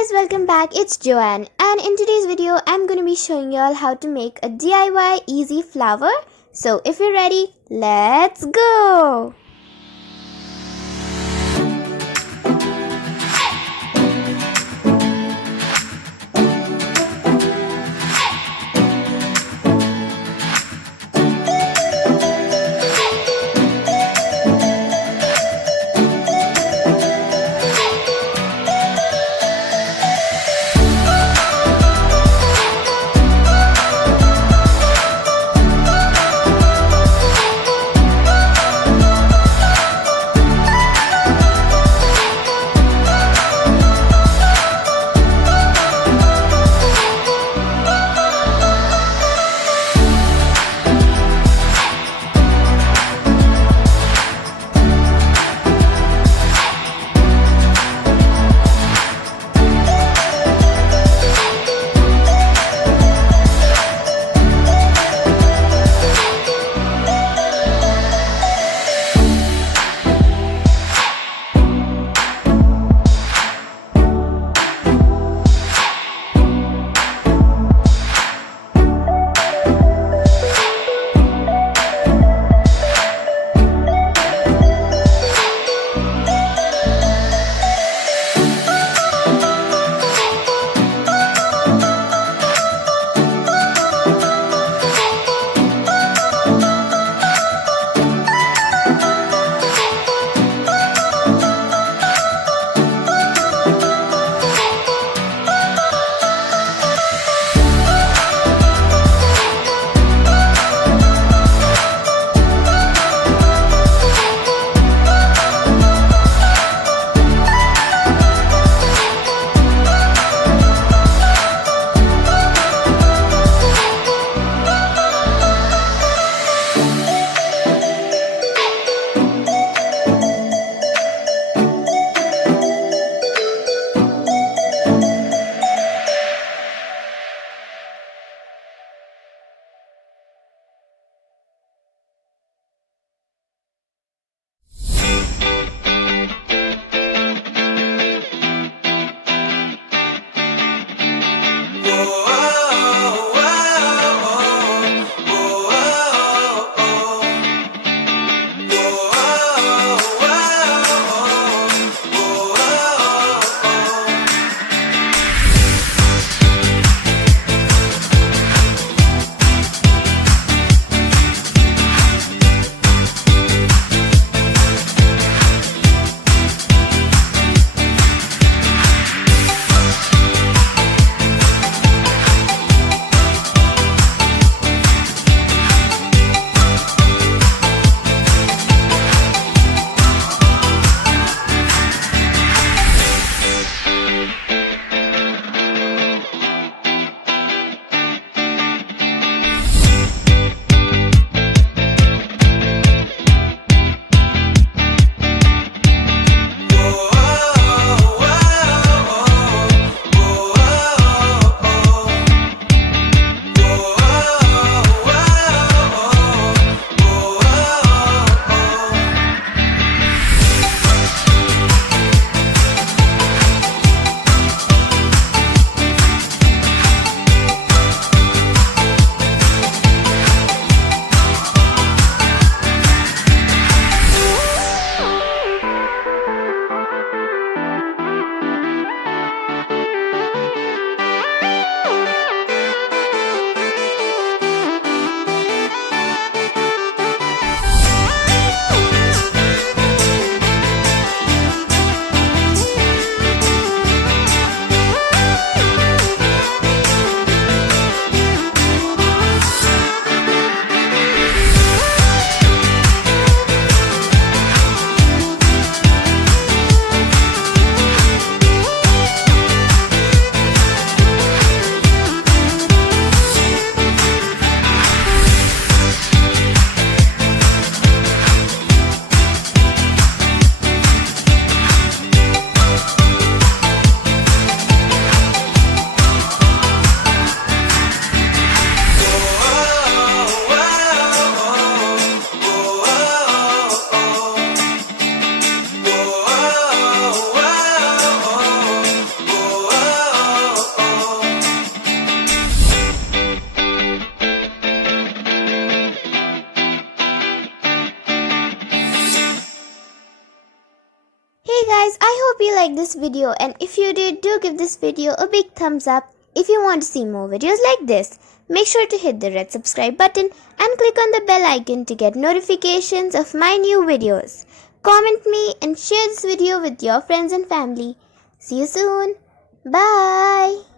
guys, welcome back. It's Joanne, and in today's video I'm going to be showing you all how to make a DIY easy flower. So if you're ready, let's go! guys, I hope you liked this video, and if you did, do give this video a big thumbs up. If you want to see more videos like this, make sure to hit the red subscribe button and click on the bell icon to get notifications of my new videos. Comment me and share this video with your friends and family. See you soon. Bye.